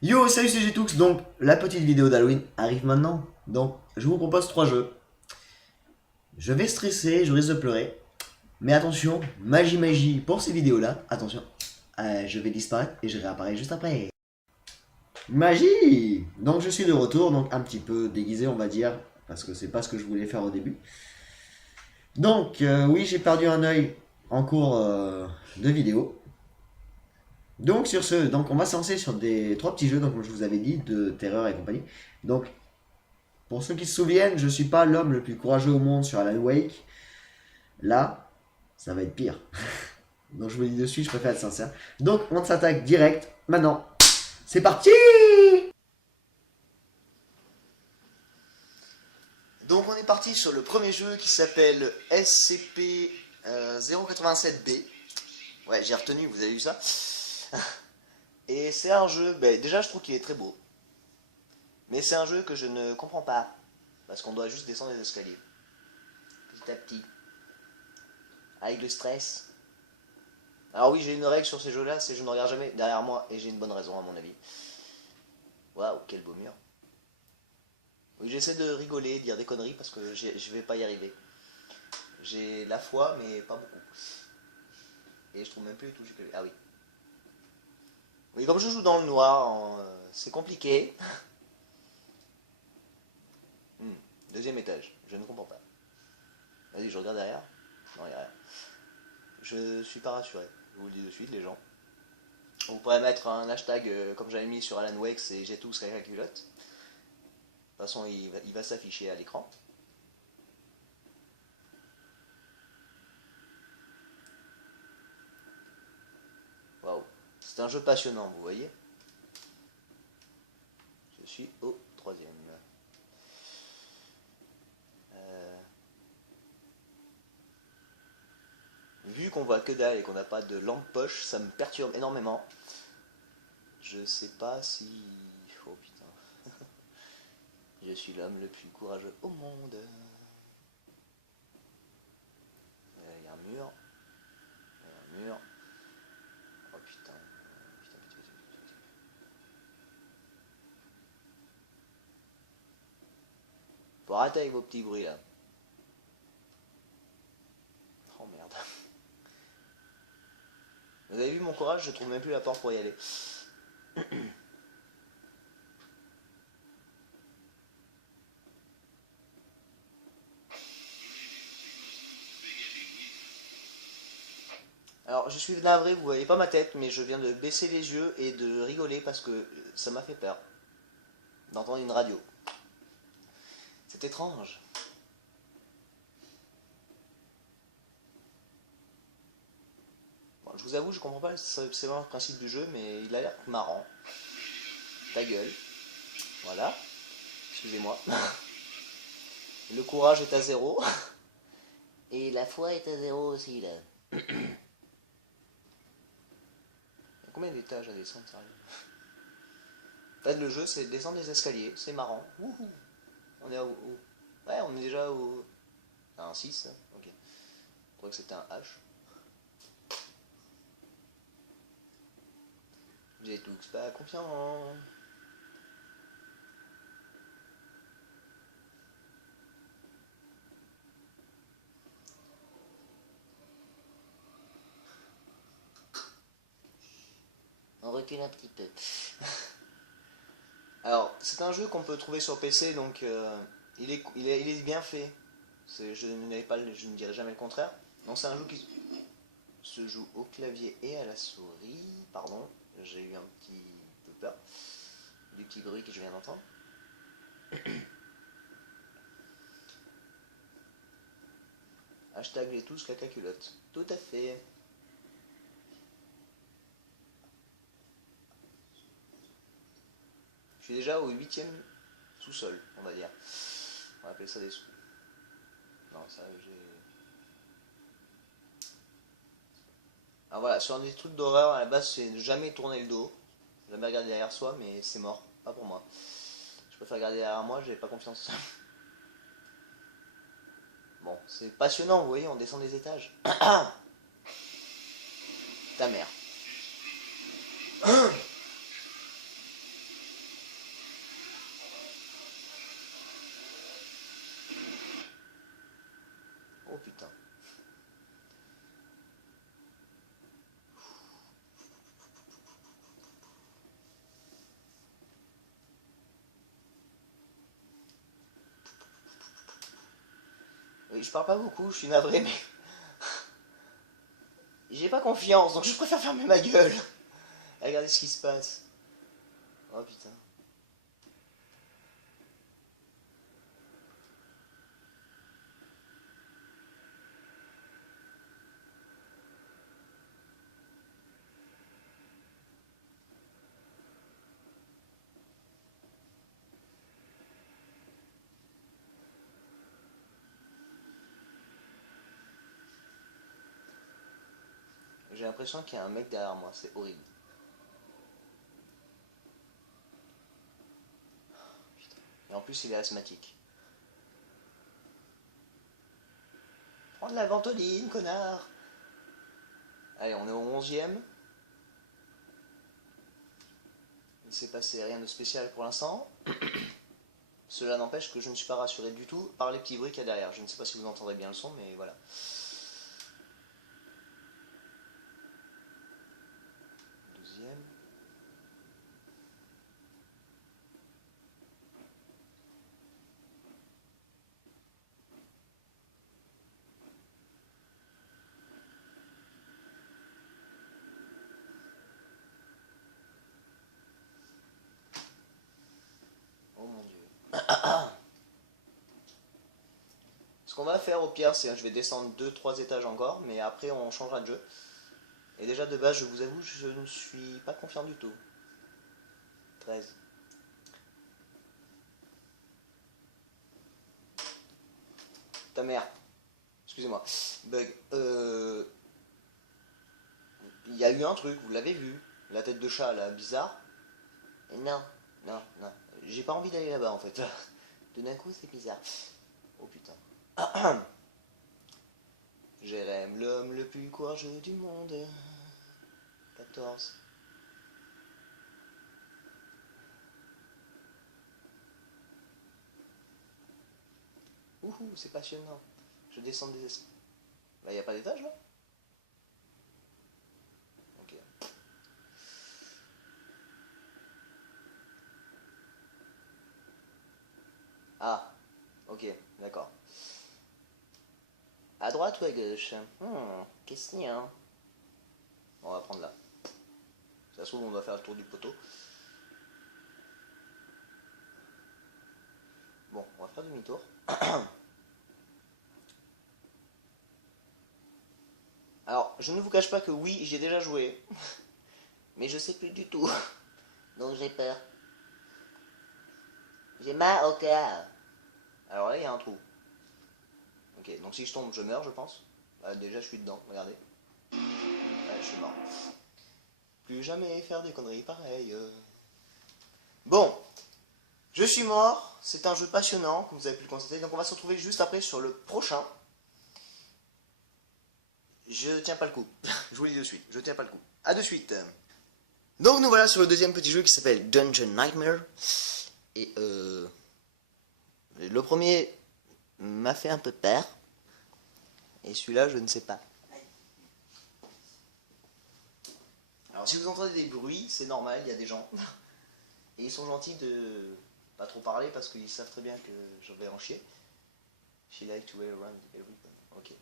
Yo, salut, c'est Gtoux. Donc, la petite vidéo d'Halloween arrive maintenant. Donc, je vous propose trois jeux. Je vais stresser, je risque de pleurer. Mais attention, magie, magie pour ces vidéos-là. Attention, je vais disparaître et je réapparais juste après. Magie. Donc, je suis de retour, donc un petit peu déguisé, on va dire. Parce que c'est pas ce que je voulais faire au début. Donc, oui, j'ai perdu un œil en cours de vidéo. Donc, sur ce, donc on va se lancer sur des trois petits jeux, donc, comme je vous avais dit, de terreur et compagnie. Donc, pour ceux qui se souviennent, je suis pas l'homme le plus courageux au monde sur Alan Wake. Là, ça va être pire. Donc je vous le dis de suite, je préfère être sincère. Donc on s'attaque direct. Maintenant, c'est parti. Donc on est parti sur le premier jeu qui s'appelle SCP 087B. Ouais, j'ai retenu, vous avez vu ça. Et c'est un jeu, déjà je trouve qu'il est très beau. Mais c'est un jeu que je ne comprends pas. Parce qu'on doit juste descendre les escaliers. Petit à petit. Avec le stress. Alors oui, j'ai une règle sur ces jeux-là, c'est je ne regarde jamais derrière moi, et j'ai une bonne raison à mon avis. Waouh, quel beau mur. Oui, j'essaie de rigoler, dire des conneries, parce que je vais pas y arriver. J'ai la foi, mais pas beaucoup. Et je trouve même plus les touches que... Ah oui. Oui, comme je joue dans le noir, c'est compliqué. Hmm, deuxième étage, je ne comprends pas. Vas-y, je regarde derrière. Non, il n'y a rien. Je suis pas rassuré, je vous le dis de suite, les gens. On pourrait mettre un hashtag comme j'avais mis sur Alan Wake, c'est j'ai tous caca culotte. De toute façon, il va s'afficher à l'écran. Waouh. C'est un jeu passionnant, vous voyez. Je suis au troisième. Euh, Vu qu'on voit que dalle et qu'on n'a pas de lampe poche, ça me perturbe énormément. Je sais pas si... Oh putain. Je suis l'homme le plus courageux au monde. Il y a un mur. Il y a un mur. Oh putain. Putain, putain, putain, putain, putain. Faut arrêter avec vos petits bruits là. Oh merde. Vous avez vu mon courage, je trouve même plus la porte pour y aller. Alors je suis navré, vous voyez pas ma tête, mais je viens de baisser les yeux et de rigoler parce que ça m'a fait peur d'entendre une radio. C'est étrange. Bon, je vous avoue, je comprends pas c'est vraiment le principe du jeu, mais il a l'air marrant. Ta gueule. Voilà. Excusez-moi. Le courage est à zéro. Et la foi est à zéro aussi, là. Il y a combien d'étages à descendre, sérieux? En fait, le jeu, c'est descendre les escaliers. C'est marrant. Wouhou. On est Ouais, on est déjà au... à un 6. Ok. Je crois que c'était un H. J'ai tout pas confiant. On recule un petit peu. Alors, c'est un jeu qu'on peut trouver sur PC, donc il est bien fait. Je ne dirai jamais le contraire. Donc c'est un jeu qui se joue au clavier et à la souris. Pardon, j'ai eu un petit peu peur du petit bruit que je viens d'entendre. Hashtag les tous caca culotte. Tout à fait. Je suis déjà au 8ème sous-sol, on va dire. On va appeler ça des sous. Non, ça j'ai... Alors voilà, sur des trucs d'horreur, à la base, c'est ne jamais tourner le dos. Jamais regarder derrière soi, mais c'est mort. Pas pour moi. Je préfère regarder derrière moi, j'ai pas confiance. Bon, c'est passionnant, vous voyez, on descend des étages. Ta mère. Oh putain. Oui, je parle pas beaucoup, je suis navré, mais j'ai pas confiance, donc je préfère fermer ma gueule. Regardez ce qui se passe. Oh putain. J'ai l'impression qu'il y a un mec derrière moi, c'est horrible. Et en plus, il est asthmatique. Prends de la ventoline, connard. Allez, on est au 11e. Il s'est passé rien de spécial pour l'instant. Cela n'empêche que je ne suis pas rassuré du tout par les petits bruits qu'il y a derrière. Je ne sais pas si vous entendrez bien le son, mais voilà. Deuxième. Oh mon dieu. Ce qu'on va faire au pire, c'est je vais descendre 2-3 étages encore, mais après on changera de jeu. Et déjà de base, je vous avoue, je ne suis pas confiant du tout. 13. Ta mère. Excusez-moi. Bug. Il y a eu un truc, vous l'avez vu. La tête de chat, là, bizarre. Et non, non, non. J'ai pas envie d'aller là-bas, en fait. Tout d'un coup, c'est bizarre. Oh putain. Jérém, l'homme le plus courageux du monde. 14. Ouhou, c'est passionnant. Je descends des escaliers. Là, y a pas d'étage, là? Ok. Ah, ok, d'accord. À droite ou à gauche? Question. On va prendre là. Ça se trouve, on doit faire le tour du poteau. Bon, on va faire demi-tour. Alors, je ne vous cache pas que oui, j'ai déjà joué. Mais je sais plus du tout. Donc j'ai peur. J'ai mal au cœur. Alors là, il y a un trou. Ok, donc si je tombe, je meurs, je pense. Ah, déjà, je suis dedans, regardez. Ouais, je suis mort. Plus jamais faire des conneries pareilles. Bon, je suis mort. C'est un jeu passionnant, comme vous avez pu le constater. Donc on va se retrouver juste après sur le prochain. Je tiens pas le coup. Je vous le dis de suite, je tiens pas le coup. A de suite. Donc nous voilà sur le deuxième petit jeu qui s'appelle Dungeon Nightmare. Et le premier m'a fait un peu peur. Et celui-là, je ne sais pas. Alors si vous entendez des bruits, c'est normal, il y a des gens. Et ils sont gentils de pas trop parler parce qu'ils savent très bien que je vais en chier. She like to wear around everything. Ok.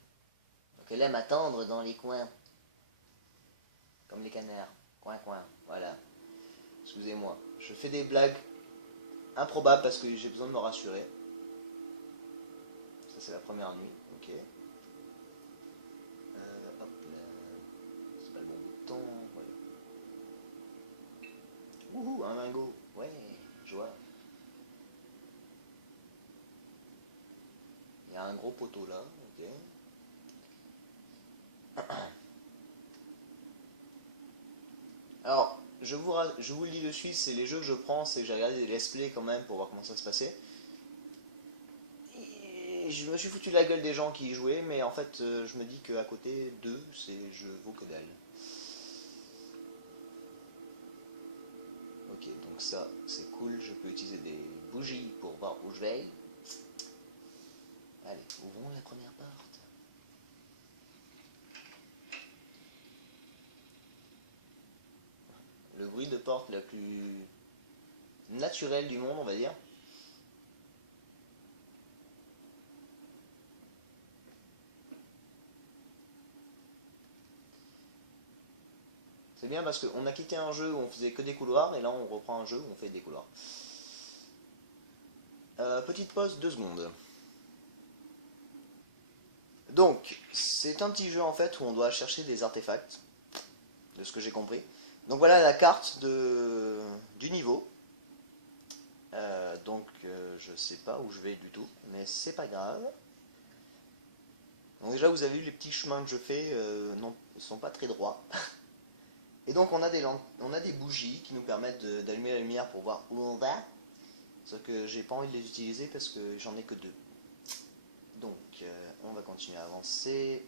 Donc elle aime attendre dans les coins. Comme les canards. Coin, coin. Voilà. Excusez-moi. Je fais des blagues improbables parce que j'ai besoin de me rassurer. Ça c'est la première nuit. Ok. Hop là. C'est pas le bon bouton. Voilà. Wouhou, un lingot. Ouais, joie. Il y a un gros poteau là. Ok. Alors, je vous le dis de suite, c'est les jeux que je prends, c'est que j'ai regardé des let's play quand même pour voir comment ça se passait. Et je me suis foutu de la gueule des gens qui y jouaient, mais en fait, je me dis qu'à côté d'eux, je vaux que dalle. Ok, donc ça, c'est cool, je peux utiliser des bougies pour voir où je vais. Allez, ouvrons la première porte. porte la plus naturelle du monde, on va dire. C'est bien parce qu'on a quitté un jeu où on faisait que des couloirs et là on reprend un jeu où on fait des couloirs. Petite pause, 2 secondes. Donc, c'est un petit jeu en fait où on doit chercher des artefacts, de ce que j'ai compris. Donc voilà la carte du niveau. Je sais pas où je vais du tout, mais c'est pas grave. Donc déjà vous avez vu les petits chemins que je fais, non, ils sont pas très droits. Et donc on a des bougies qui nous permettent d'allumer la lumière pour voir où on va. Sauf que j'ai pas envie de les utiliser parce que j'en ai que 2. Donc on va continuer à avancer.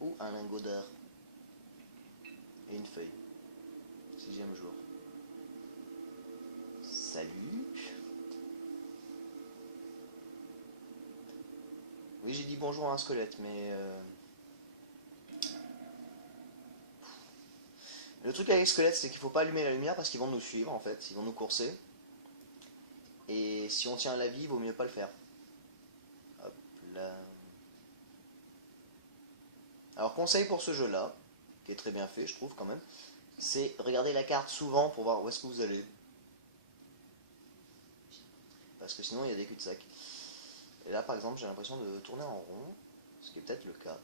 Ou un lingot d'or. Et une feuille. 6e jour. Salut. Oui, j'ai dit bonjour à un squelette, mais... Le truc avec les squelettes, c'est qu'il faut pas allumer la lumière parce qu'ils vont nous suivre, en fait. Ils vont nous courser. Et si on tient à la vie, il vaut mieux pas le faire. Hop là. Alors, conseil pour ce jeu-là, qui est très bien fait, je trouve, quand même, c'est regarder la carte souvent pour voir où est-ce que vous allez. Parce que sinon, il y a des cul-de-sac. Et là, par exemple, j'ai l'impression de tourner en rond, ce qui est peut-être le cas.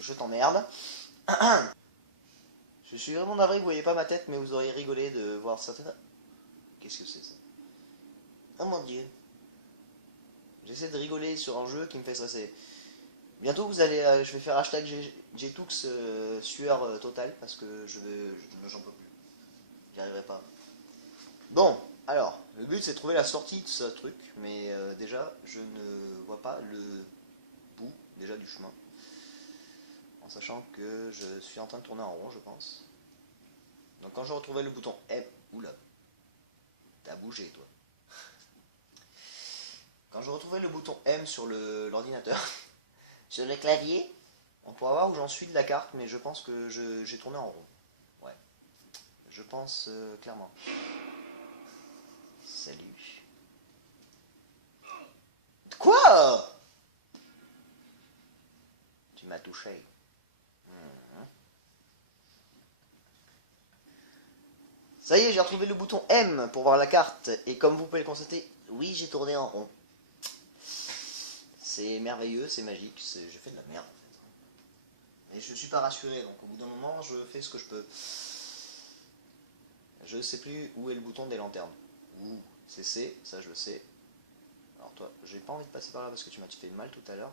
Je t'emmerde. Je suis vraiment navré que vous voyez pas ma tête, mais vous auriez rigolé de voir certaines... Qu'est-ce que c'est ça? Oh mon dieu. J'essaie de rigoler sur un jeu qui me fait stresser. Bientôt vous allez, je vais faire hashtag Jetoux sueur totale parce que j'en peux plus. J'y arriverai pas. Bon, alors, le but c'est de trouver la sortie de ce truc, mais déjà je ne vois pas le bout déjà du chemin. En sachant que je suis en train de tourner en rond, je pense. Donc quand je retrouvais le bouton M, oula, t'as bougé toi. Quand je retrouvais le bouton M sur l'ordinateur, sur le clavier, on pourra voir où j'en suis de la carte, mais je pense que j'ai tourné en rond. Ouais, je pense clairement. Salut. Quoi? Tu m'as touché. Mhm. Ça y est, j'ai retrouvé le bouton M pour voir la carte, et comme vous pouvez le constater, oui, j'ai tourné en rond. C'est merveilleux, c'est magique, j'ai fait de la merde en fait. Et je suis pas rassuré, donc au bout d'un moment, je fais ce que je peux. Je sais plus où est le bouton des lanternes. Ouh, c'est C, ça je le sais. Alors toi, j'ai pas envie de passer par là parce que tu m'as fait mal tout à l'heure.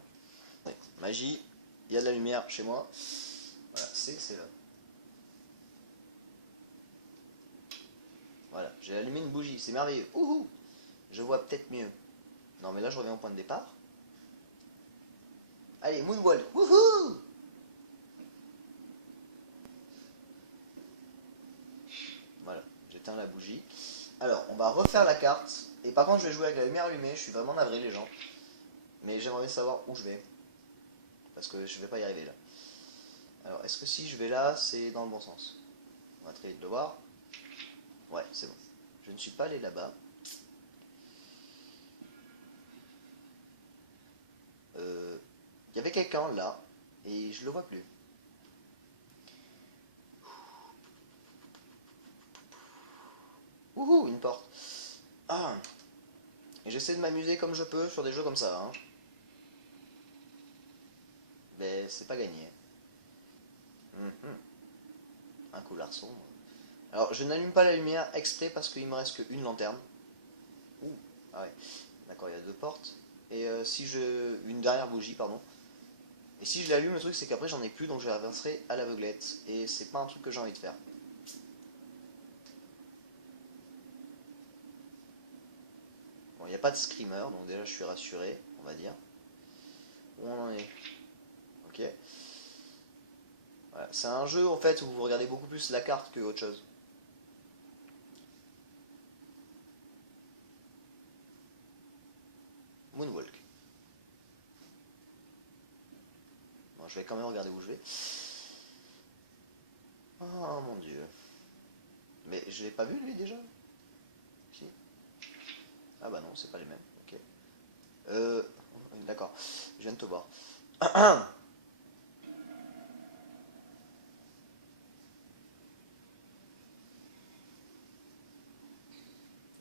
Ouais. Magie, il y a de la lumière chez moi. Voilà, c'est là. Voilà, j'ai allumé une bougie, c'est merveilleux. Ouhou, je vois peut-être mieux. Non mais là je reviens au point de départ. Allez, Moonwalk, wouhou! Voilà, j'éteins la bougie. Alors, on va refaire la carte. Et par contre, je vais jouer avec la lumière allumée. Je suis vraiment navré, les gens. Mais j'aimerais savoir où je vais. Parce que je vais pas y arriver là. Alors, est-ce que si je vais là, c'est dans le bon sens? On va très vite le voir. Ouais, c'est bon. Je ne suis pas allé là-bas. Il y avait quelqu'un là. Et je le vois plus. Ouhou, une porte. Ah! Et j'essaie de m'amuser comme je peux sur des jeux comme ça. Hein. Mais c'est pas gagné. Un couloir sombre. Alors, je n'allume pas la lumière exprès parce qu'il me reste qu'une lanterne. Ouh, ah ouais. D'accord, il y a 2 portes. Et si je... Une dernière bougie, pardon. Et si je l'allume, le truc c'est qu'après j'en ai plus, donc je avancerai à l'aveuglette. Et c'est pas un truc que j'ai envie de faire. Bon, il n'y a pas de screamer, donc déjà je suis rassuré, on va dire. Où on en est? Ok. Voilà. C'est un jeu en fait où vous regardez beaucoup plus la carte que autre chose. Moonwalk. Bon, je vais quand même regarder où je vais. Oh mon dieu. Mais je l'ai pas vu lui déjà? Si. Ah bah non, c'est pas les mêmes. Ok. D'accord. Je viens de te voir.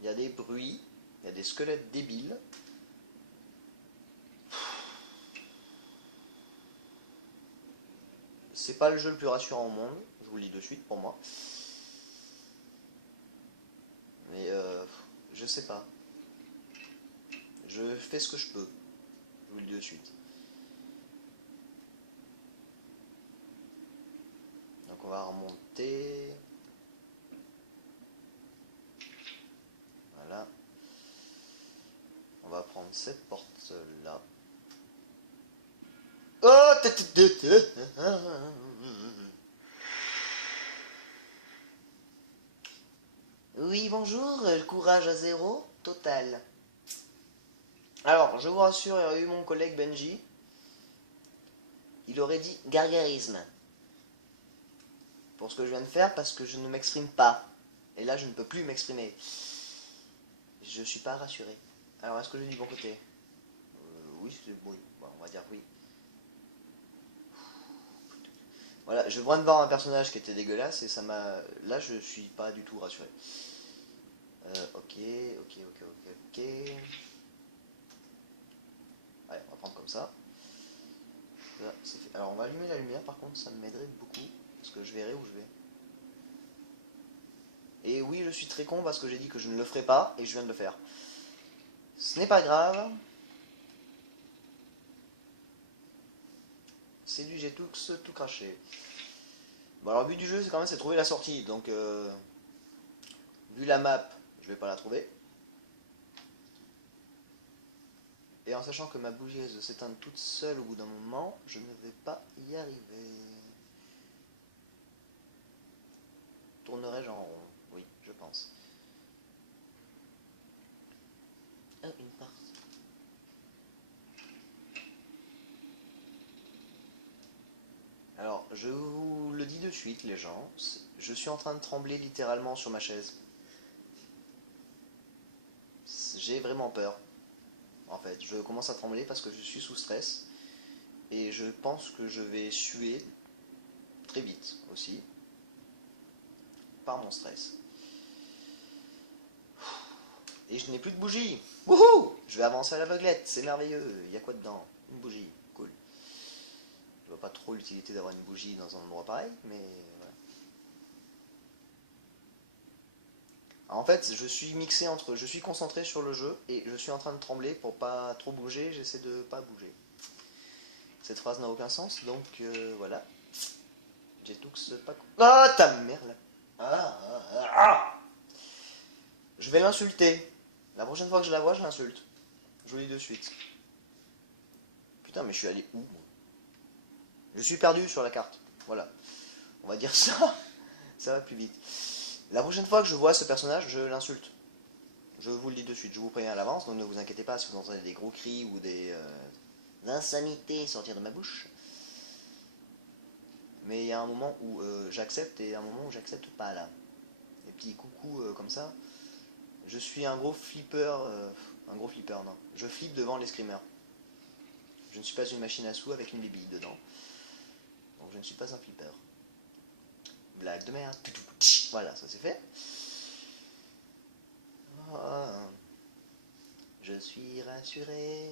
Il y a des bruits, il y a des squelettes débiles. C'est pas le jeu le plus rassurant au monde, je vous le dis de suite pour moi. Mais je sais pas. Je fais ce que je peux, je vous le dis de suite. Donc on va remonter. Voilà. On va prendre cette porte là. Oh, oui, bonjour, courage à zéro, total. Alors, je vous rassure, il y aurait eu mon collègue Benji. Il aurait dit gargarisme. Pour ce que je viens de faire, parce que je ne m'exprime pas. Et là, je ne peux plus m'exprimer. Je suis pas rassuré. Alors, est-ce que j'ai du bon côté? Oui, oui. Bon, on va dire oui. Voilà, je viens de voir un personnage qui était dégueulasse et ça m'a... Là, je suis pas du tout rassuré. Ok. Allez, on va prendre comme ça. Là, c'est fait. Alors, on va allumer la lumière, par contre, ça m'aiderait beaucoup. Parce que je verrai où je vais. Et oui, je suis très con parce que j'ai dit que je ne le ferai pas et je viens de le faire. Ce n'est pas grave. C'est du Jetux tout craché. Bon, alors le but du jeu, c'est quand même de trouver la sortie. Donc, vu la map, je vais pas la trouver. Et en sachant que ma bougie risque de s'éteindre toute seule au bout d'un moment, je ne vais pas y arriver. Tournerai-je en rond? Oui, je pense. Ah, une partie. Alors, je vous le dis de suite, les gens, je suis en train de trembler littéralement sur ma chaise. J'ai vraiment peur. En fait, je commence à trembler parce que je suis sous stress. Et je pense que je vais suer très vite aussi, par mon stress. Et je n'ai plus de bougie. Wouhou! Je vais avancer à l'aveuglette, c'est merveilleux. Il y a quoi dedans? Une bougie, cool. Je vois pas trop l'utilité d'avoir une bougie dans un endroit pareil, mais voilà. Alors, en fait, je suis mixé entre, je suis concentré sur le jeu et je suis en train de trembler pour pas trop bouger, j'essaie de pas bouger. Cette phrase n'a aucun sens, donc voilà. J'ai tout que ce pas... Ah, ta mère là. Ah. Je vais l'insulter. La prochaine fois que je la vois, je l'insulte. Je vous le dis de suite. Putain, mais je suis allé où, moi? Je suis perdu sur la carte. Voilà. On va dire ça. Ça va plus vite. La prochaine fois que je vois ce personnage, je l'insulte. Je vous le dis de suite. Je vous préviens à l'avance, donc ne vous inquiétez pas si vous entendez des gros cris ou des insanités sortir de ma bouche. Mais il y a un moment où j'accepte et un moment où j'accepte pas, là. Des petits coucous comme ça. Je suis un gros flipper. Un gros flipper, non. Je flippe devant les screamers. Je ne suis pas une machine à sous avec une bibille dedans. Donc je ne suis pas un flipper. Blague de merde. Voilà, ça c'est fait. Oh, je suis rassuré.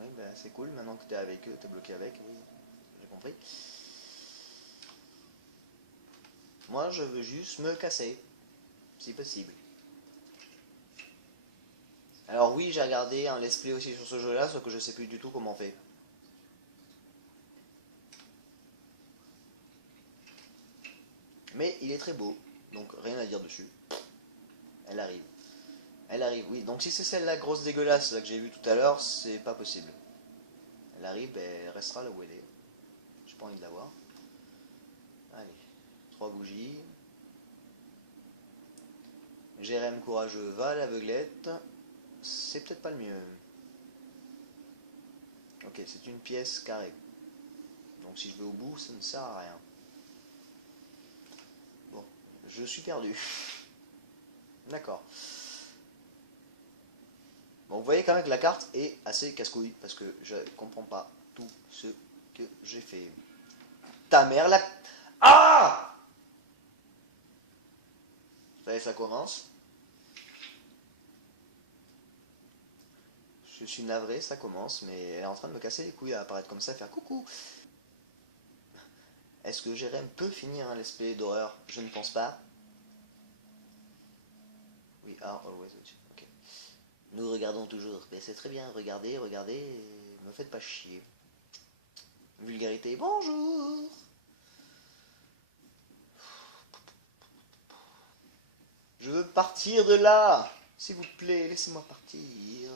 Oui, bah c'est cool, maintenant que t'es avec eux, t'es bloqué avec, oui, j'ai compris. Moi, je veux juste me casser, si possible. Alors oui, j'ai regardé un let's play aussi sur ce jeu-là, sauf que je sais plus du tout comment on fait. Mais il est très beau, donc rien à dire dessus. Elle arrive. Elle arrive, oui. Donc si c'est celle-là grosse dégueulasse là, que j'ai vue tout à l'heure, c'est pas possible. Elle arrive, elle restera là où elle est. J'ai pas envie de la voir. Allez, 3 bougies. Jérém courageux va à l'aveuglette. C'est peut-être pas le mieux. Ok, c'est une pièce carrée. Donc si je vais au bout, ça ne sert à rien. Bon, je suis perdu. D'accord. Bon, vous voyez quand même que la carte est assez casse-couille, parce que je comprends pas tout ce que j'ai fait. Ta mère la... Ah! Ça y est, ça commence. Je suis navré, ça commence, mais elle est en train de me casser les couilles à apparaître comme ça, faire coucou. Est-ce que Jérém peut finir un let's play d'horreur? Je ne pense pas. We are always watching. Ok. Nous regardons toujours. Mais c'est très bien, regardez, regardez, et me faites pas chier. Vulgarité, bonjour. Je veux partir de là. S'il vous plaît, laissez-moi partir.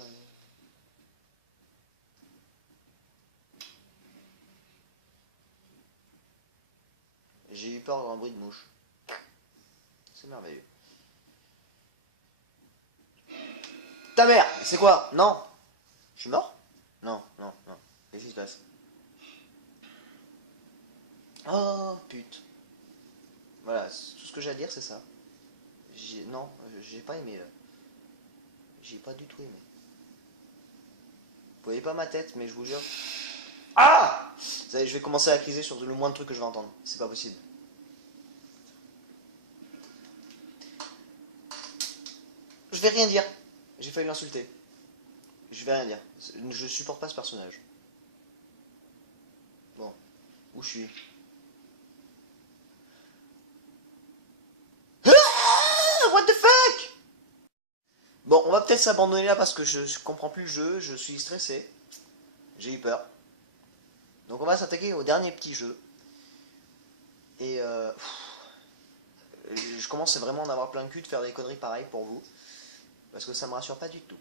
J'ai eu peur d'un bruit de mouche. C'est merveilleux. Ta mère! C'est quoi? Non! Je suis mort? Non, non, non. Qu'est-ce qui se passe? Oh, pute. Voilà, tout ce que j'ai à dire, c'est ça. Non, j'ai pas aimé, là. J'ai pas du tout aimé. Vous voyez pas ma tête, mais je vous jure... Ah! Vous savez, je vais commencer à criser sur le moins de trucs que je vais entendre. C'est pas possible. Je vais rien dire. J'ai failli l'insulter. Je vais rien dire. Je supporte pas ce personnage. Bon. Où je suis? Ah! What the fuck? Bon, on va peut-être s'abandonner là parce que je comprends plus le jeu. Je suis stressé. J'ai eu peur. Donc on va s'attaquer au dernier petit jeu. Et je commence vraiment à en avoir plein le cul de faire des conneries pareilles pour vous. Parce que ça me rassure pas du tout.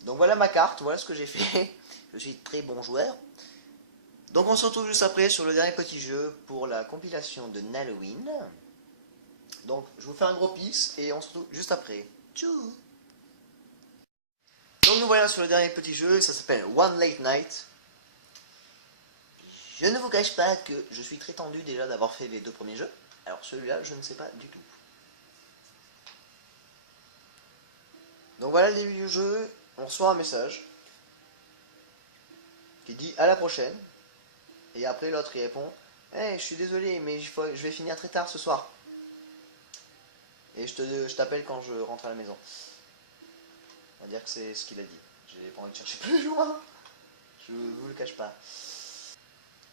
Donc voilà ma carte, voilà ce que j'ai fait. Je suis très bon joueur. Donc on se retrouve juste après sur le dernier petit jeu pour la compilation de Halloween. Donc je vous fais un gros peace et on se retrouve juste après. Tchou. Donc nous voilà sur le dernier petit jeu, ça s'appelle One Late Night. Je ne vous cache pas que je suis très tendu déjà d'avoir fait les deux premiers jeux. Alors celui-là, je ne sais pas du tout. Donc voilà le début du jeu, on reçoit un message qui dit à la prochaine. Et après l'autre il répond, hey, je suis désolé mais je vais finir très tard ce soir. Et je t'appelle quand je rentre à la maison. On va dire que c'est ce qu'il a dit. J'ai pas envie de chercher plus loin. Je vous le cache pas.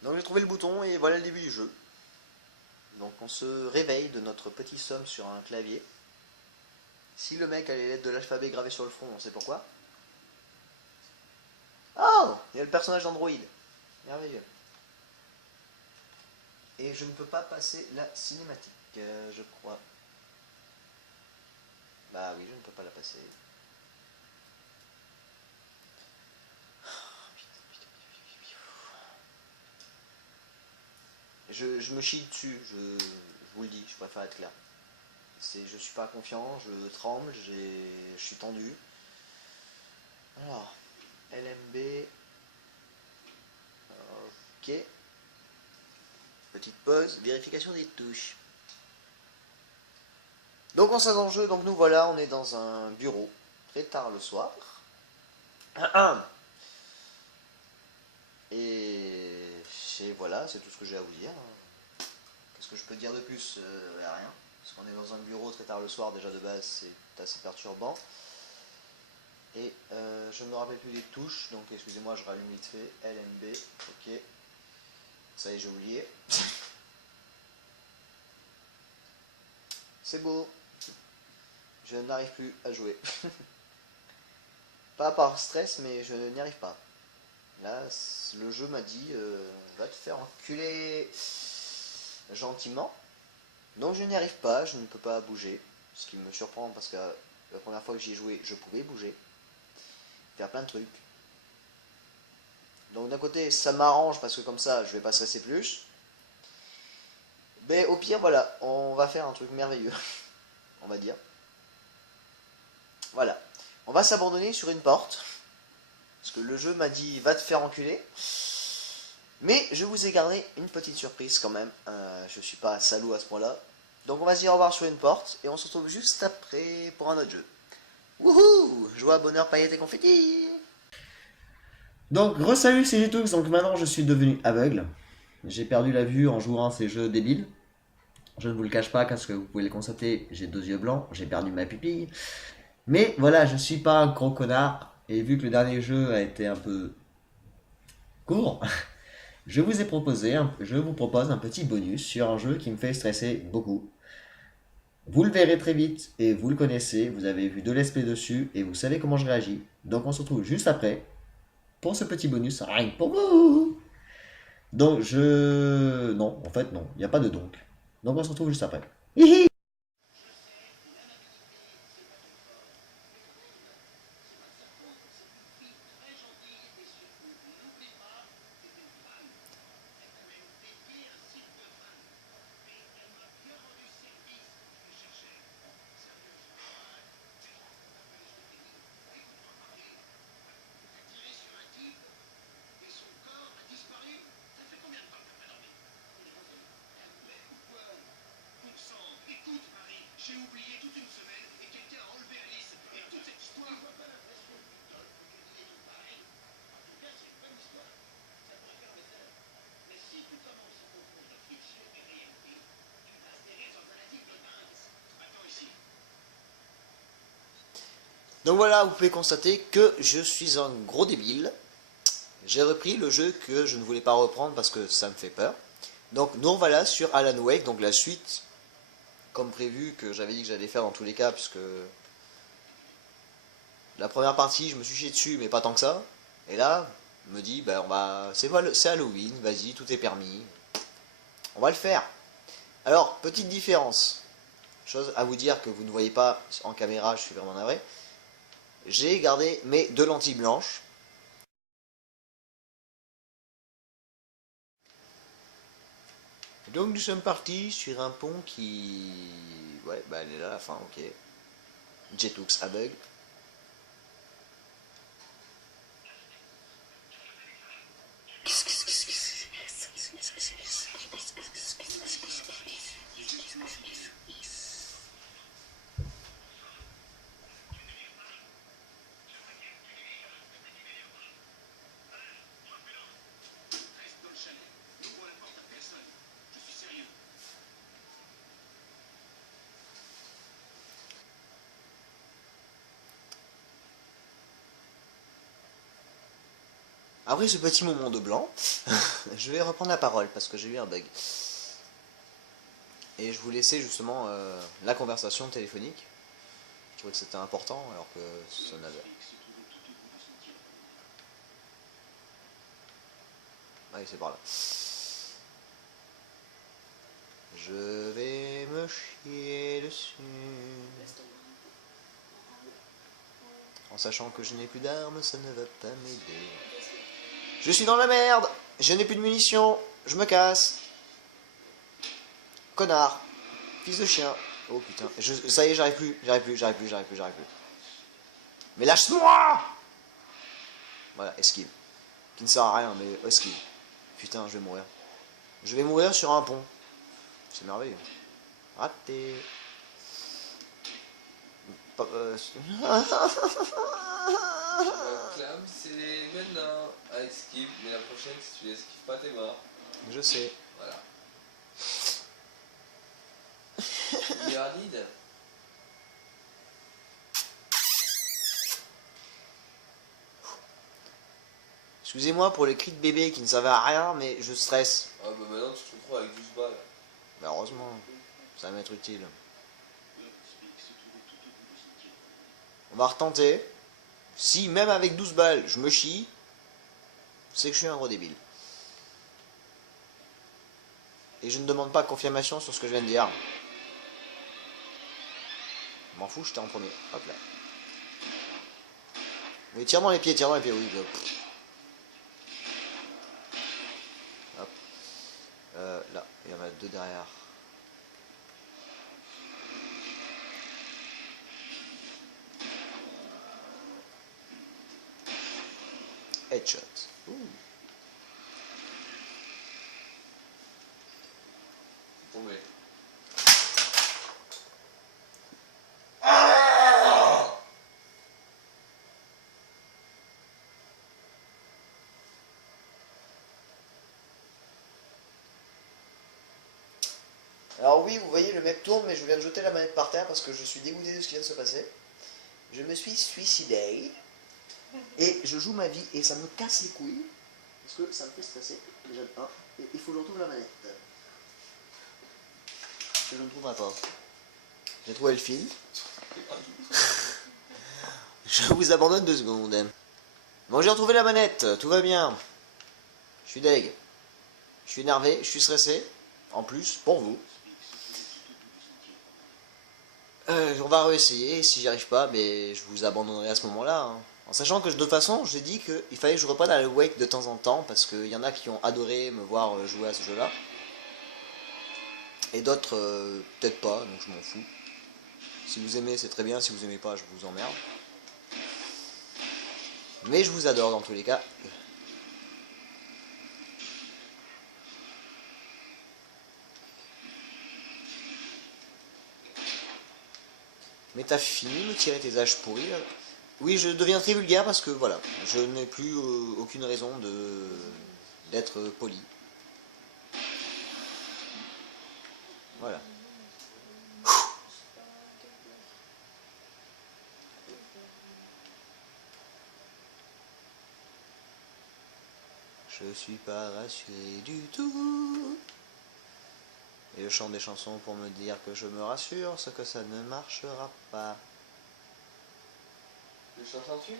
Donc j'ai trouvé le bouton et voilà le début du jeu. Donc on se réveille de notre petit somme sur un clavier. Si le mec a les lettres de l'alphabet gravées sur le front, on sait pourquoi. Oh! Il y a le personnage d'Android. Merveilleux. Et je ne peux pas passer la cinématique, je crois. Bah oui, je ne peux pas la passer. Je me chie dessus, je vous le dis, je préfère être clair. Je suis pas confiant, je tremble, je suis tendu. Alors, LMB. Ok. Petite pause, vérification des touches. Donc on s'est dans le jeu, donc nous voilà, on est dans un bureau, très tard le soir. Et voilà, c'est tout ce que j'ai à vous dire. Qu'est-ce que je peux dire de plus? Rien. Parce qu'on est dans un bureau très tard le soir, déjà de base, c'est assez perturbant. Et je ne me rappelle plus des touches, donc excusez-moi, je rallume vite fait. LMB, ok. Ça y est, j'ai oublié. C'est beau. Je n'arrive plus à jouer. Pas par stress, mais je n'y arrive pas. Là, le jeu m'a dit va te faire enculer gentiment. Donc je n'y arrive pas, je ne peux pas bouger. Ce qui me surprend parce que la première fois que j'y ai joué, je pouvais bouger. Faire plein de trucs. Donc d'un côté, ça m'arrange parce que comme ça, je vais pas stresser plus. Mais au pire, voilà, on va faire un truc merveilleux. On va dire. Voilà. On va s'abandonner sur une porte. Parce que le jeu m'a dit va te faire enculer. Mais je vous ai gardé une petite surprise quand même. Je suis pas salaud à ce point-là. Donc on va se dire au revoir sur une porte et on se retrouve juste après pour un autre jeu. Wouhou! Joie, bonheur, paillettes et confettis! Donc, re-salut, c'est Jetoux. Donc maintenant, je suis devenu aveugle. J'ai perdu la vue en jouant à ces jeux débiles. Je ne vous le cache pas, parce que vous pouvez le constater, j'ai 2 yeux blancs, j'ai perdu ma pupille. Mais voilà, je suis pas un gros connard. Et vu que le dernier jeu a été un peu court, je vous propose un petit bonus sur un jeu qui me fait stresser beaucoup. Vous le verrez très vite et vous le connaissez, vous avez vu de l'esprit dessus et vous savez comment je réagis. Donc on se retrouve juste après pour ce petit bonus, rien que pour vous. Donc je... Non, en fait non, il n'y a pas de donc. Donc on se retrouve juste après. Donc voilà, vous pouvez constater que je suis un gros débile. J'ai repris le jeu que je ne voulais pas reprendre parce que ça me fait peur. Donc nous voilà sur Alan Wake, donc la suite, comme prévu, que j'avais dit que j'allais faire dans tous les cas, puisque la première partie, je me suis chié dessus, mais pas tant que ça. Et là, on me dit, ben c'est Halloween, vas-y, tout est permis. On va le faire. Alors, petite différence. Chose à vous dire que vous ne voyez pas en caméra, je suis vraiment navré. J'ai gardé mes 2 lentilles blanches. Donc nous sommes partis sur un pont qui... Ouais, bah elle est là à la fin, ok. Jetux aveugle. Après ce petit moment de blanc, je vais reprendre la parole parce que j'ai eu un bug. Et je vous laissais justement la conversation téléphonique. Je trouvais que c'était important alors que ça n'avait... Allez, c'est par là. Je vais me chier dessus. En sachant que je n'ai plus d'armes, ça ne va pas m'aider. Je suis dans la merde. Je n'ai plus de munitions. Je me casse. Connard. Fils de chien. Oh putain. Ça y est, j'arrive plus. J'arrive plus. Mais lâche-moi. Voilà, esquive. Qui ne sert à rien, mais esquive. Putain, je vais mourir. Je vais mourir sur un pont. C'est merveilleux. Raté. Clam, c'est maintenant à esquive, mais la prochaine, si tu esquives pas, t'es mort. Je sais. Voilà. Myrdid. Excusez-moi pour les cris de bébé qui ne servaient à rien, mais je stresse. Ah bah maintenant, tu te retrouves avec 12 balles. Mais heureusement, ça va m'être utile. On va retenter. Si même avec 12 balles, je me chie, c'est que je suis un gros débile. Et je ne demande pas confirmation sur ce que je viens de dire. Je m'en fous, j'étais en premier. Hop là. Mais tire dans les pieds, oui. Hop. Là, il y en a 2 derrière. Headshot. Ouh. Tombé. Alors oui, vous voyez, le mec tourne, mais je viens de jeter la manette par terre parce que je suis dégoûté de ce qui vient de se passer. Je me suis suicidé. Et je joue ma vie et ça me casse les couilles. Parce que ça me fait stresser, déjà de 1. Et il faut que je retrouve la manette. Que je ne trouverai pas. J'ai trouvé le fil. Je vous abandonne 2 secondes. Bon, j'ai retrouvé la manette, tout va bien. Je suis deg. Je suis énervé, je suis stressé. En plus, pour vous. On va réessayer, si j'y arrive pas, mais je vous abandonnerai à ce moment-là. Hein. En sachant que de toute façon, j'ai dit qu'il fallait que je reprenne à la Wake de temps en temps, parce qu'il y en a qui ont adoré me voir jouer à ce jeu-là. Et d'autres, peut-être pas, donc je m'en fous. Si vous aimez, c'est très bien, si vous aimez pas, je vous emmerde. Mais je vous adore dans tous les cas. Mais t'as fini de me tirer tes âges pourris. Oui, je deviens très vulgaire parce que voilà, je n'ai plus aucune raison d'être poli. Voilà. Je suis pas rassuré du tout. Et je chante des chansons pour me dire que je me rassure, ce que ça ne marchera pas. Le chantes-tu?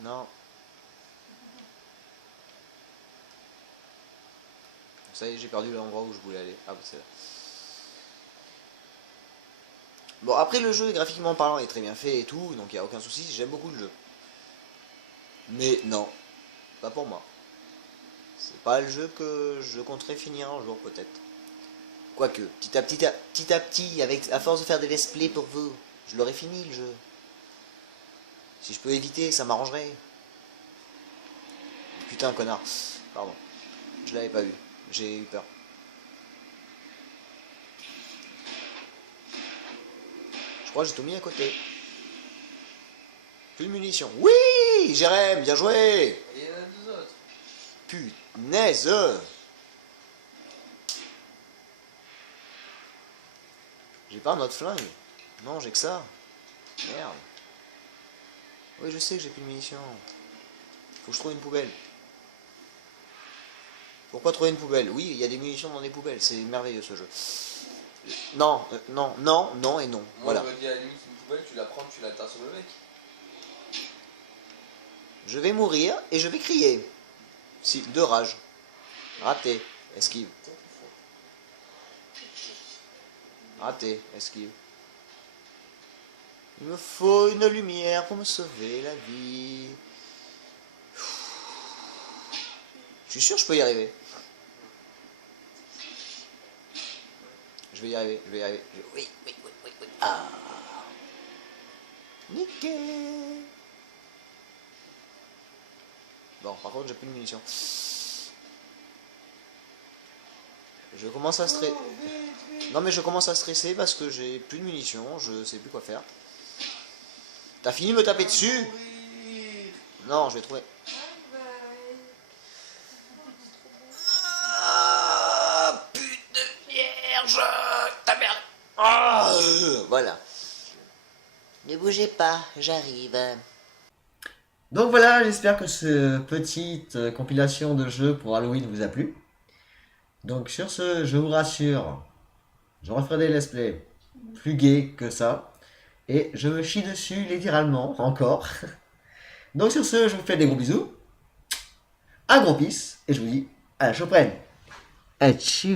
Non. Ça y est, j'ai perdu l'endroit où je voulais aller. Ah bah c'est là. Bon, après le jeu, graphiquement parlant, est très bien fait et tout, donc il n'y a aucun souci, j'aime beaucoup le jeu. Mais non, pas pour moi. C'est pas le jeu que je compterais finir un jour peut-être. Quoique, petit à petit, avec, à force de faire des let's play pour vous, je l'aurais fini le jeu. Si je peux éviter, ça m'arrangerait. Putain, connard. Pardon. Je l'avais pas vu. J'ai eu peur. Je crois que j'ai tout mis à côté. Plus de munitions. Oui, Jérém, bien joué. Et il y en a 2 autres. Punaise. J'ai pas un autre flingue. Non, j'ai que ça. Merde. Oui, je sais que j'ai plus de munitions. Faut que je trouve une poubelle. Pourquoi trouver une poubelle? Oui, il y a des munitions dans des poubelles. C'est merveilleux ce jeu. Non, non, non, non et non. Moi, Voilà. je me dis à la limite, une poubelle, tu la prends, tu la tasses sur le mec. Je vais mourir et je vais crier. Si, de rage. Raté. Esquive. Raté. Esquive. Il me faut une lumière pour me sauver la vie. Je suis sûr que je peux y arriver. Je vais y arriver, je vais y arriver. Oui, oui, oui, oui, oui. Ah. Nickel. Bon, par contre, j'ai plus de munitions. Je commence à stresser. Non, mais je commence à stresser parce que j'ai plus de munitions, je sais plus quoi faire. T'as fini de me taper dessus? Non, je vais trouver. Ah, pute de vierge, ta merde. Ah, voilà. Ne bougez pas, j'arrive. Donc voilà, j'espère que cette petite compilation de jeux pour Halloween vous a plu. Donc sur ce, je vous rassure, je referai des let's play plus gays que ça. Et je me chie dessus littéralement, encore. Donc sur ce, je vous fais des gros bisous. Un gros peace. Et je vous dis à la prochaine. Achou.